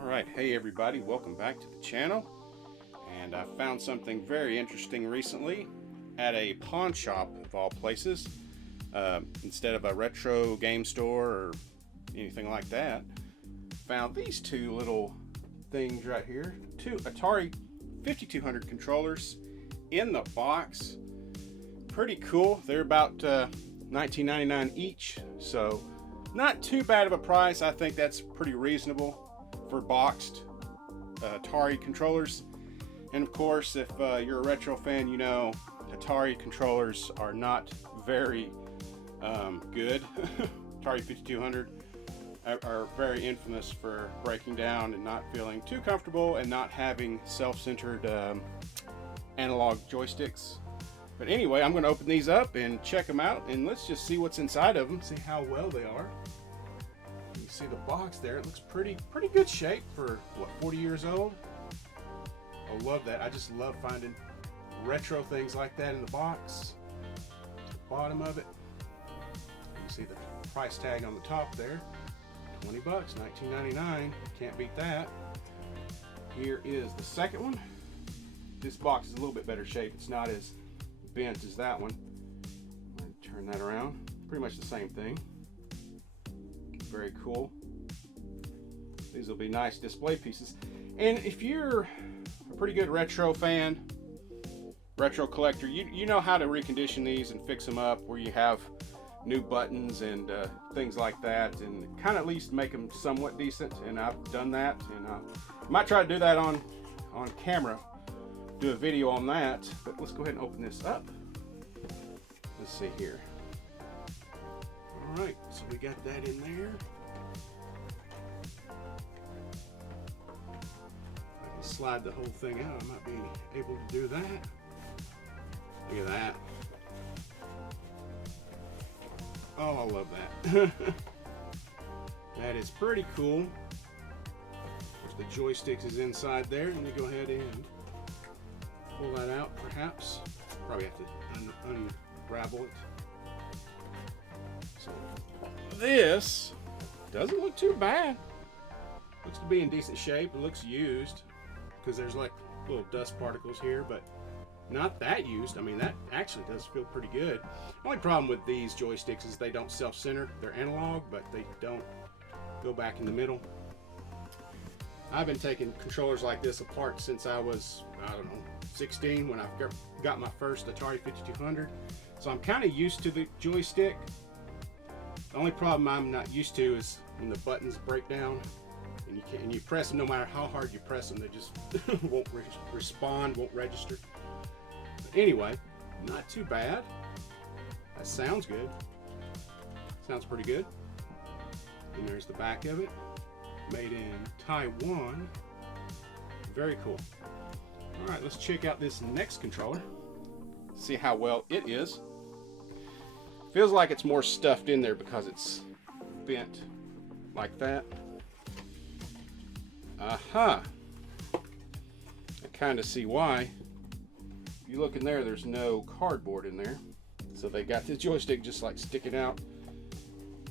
Alright, hey everybody, welcome back to the channel. And I found something very interesting recently at a pawn shop of all places. Instead of a retro game store or anything like that, found these two little things right here. Two Atari 5200 controllers in the box. Pretty cool. They're about $19.99 each, so not too bad of a price. I think that's pretty reasonable for boxed Atari controllers. And of course, if you're a retro fan, you know Atari controllers are not very good. Atari 5200 are very infamous for breaking down and not feeling too comfortable and not having self-centered analog joysticks. But anyway, I'm going to open these up and check them out, and let's just see what's inside of them, see how well they are. You see the box there, it looks pretty good shape for what, 40 years old. I love that. I just love finding retro things like that in the box. The bottom of it, you see the price tag on the top there, 20 bucks, $19.99. Can't beat that. Here is the second one. This box is a little bit better shape. It's not as bent as that one. I'm going to turn that around. Pretty much the same thing. Very cool. These will be nice display pieces. And if you're a pretty good retro fan, retro collector, you know how to recondition these and fix them up where you have new buttons and things like that, and kind of at least make them somewhat decent. And I've done that, and I might try to do that on camera, do a video on that. But let's go ahead and open this up. Let's see here. All right, so we got that in there. I can slide the whole thing out. I might be able to do that. Look at that. Oh, I love that. That is pretty cool. The joysticks is inside there. Let me go ahead and pull that out, perhaps. Probably have to unravel it. So this doesn't look too bad. Looks to be in decent shape. It looks used because there's like little dust particles here, but not that used. I mean, that actually does feel pretty good. The only problem with these joysticks is they don't self-center. They're analog, but they don't go back in the middle. I've been taking controllers like this apart since I was, I don't know, 16 when I got my first Atari 5200. So I'm kind of used to the joystick. The only problem I'm not used to is when the buttons break down and you press them, no matter how hard you press them, they just won't respond, won't register. But anyway, not too bad. That sounds good. Sounds pretty good. And there's the back of it. Made in Taiwan. Very cool. All right, let's check out this next controller. See how well it is. Feels like it's more stuffed in there because it's bent like that. Aha. I kind of see why. If you look in there, there's no cardboard in there. So they got this joystick just like sticking out.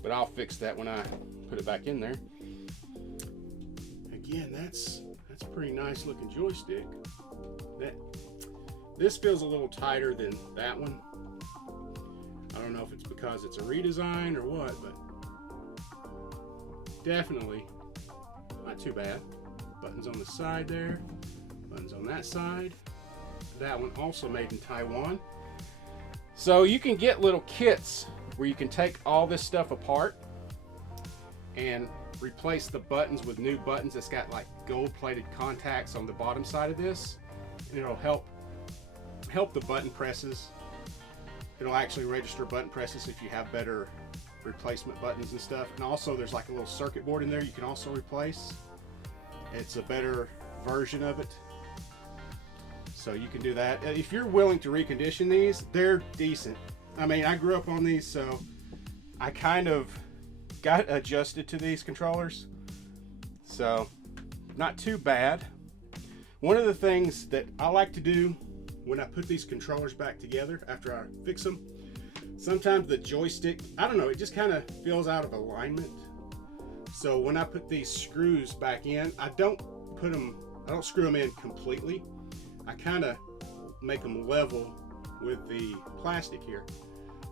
But I'll fix that when I put it back in there. Again, that's a pretty nice looking joystick. This feels a little tighter than that one. I don't know if it's because it's a redesign or what, but definitely not too bad. Buttons on the side there, buttons on that side. That one also made in Taiwan. So you can get little kits where you can take all this stuff apart and replace the buttons with new buttons that's got like gold-plated contacts on the bottom side of this. And it'll help the button presses. It'll actually register button presses if you have better replacement buttons and stuff. And also there's like a little circuit board in there you can also replace. It's a better version of it. So you can do that. If you're willing to recondition these, they're decent. I mean, I grew up on these, so I kind of got adjusted to these controllers. So not too bad. One of the things that I like to do when I put these controllers back together after I fix them, sometimes the joystick, I don't know, it just kind of feels out of alignment. So when I put these screws back in, I don't screw them in completely. I kind of make them level with the plastic here.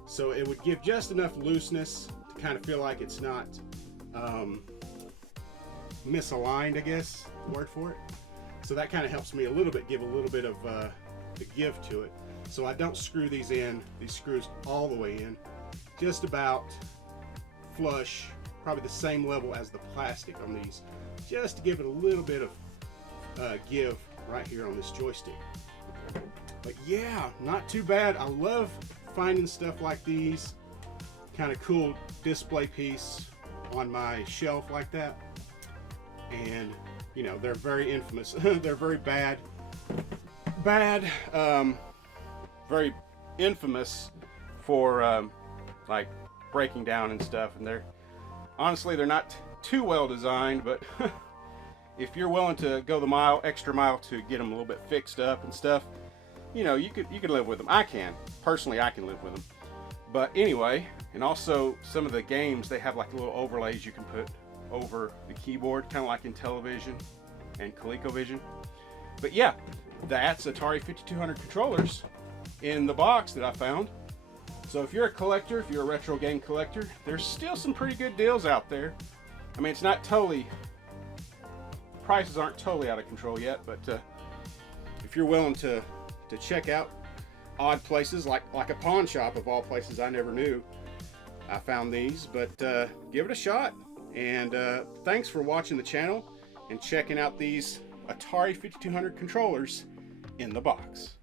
So it would give just enough looseness to kind of feel like it's not misaligned, I guess, the word for it. So that kind of helps me a little bit, give a little bit of the give to it. So I don't screw these screws all the way in, just about flush, probably the same level as the plastic on these, just to give it a little bit of give right here on this joystick. But yeah, not too bad. I love finding stuff like these, kind of cool display piece on my shelf like that. And you know, they're very infamous. They're very bad, very infamous for like breaking down and stuff. And honestly, they're not too well designed, but if you're willing to go the extra mile to get them a little bit fixed up and stuff, you know, you could live with them. I can personally live with them. But anyway, and also some of the games, they have like little overlays you can put over the keyboard, kind of like in Television and ColecoVision. But yeah, that's Atari 5200 controllers in the box that I found. So if you're a collector, if you're a retro game collector, there's still some pretty good deals out there. I mean, it's not totally, prices aren't totally out of control yet, but if you're willing to check out odd places like a pawn shop of all places I never knew, I found these. But give it a shot. And thanks for watching the channel and checking out these Atari 5200 controllers in the box.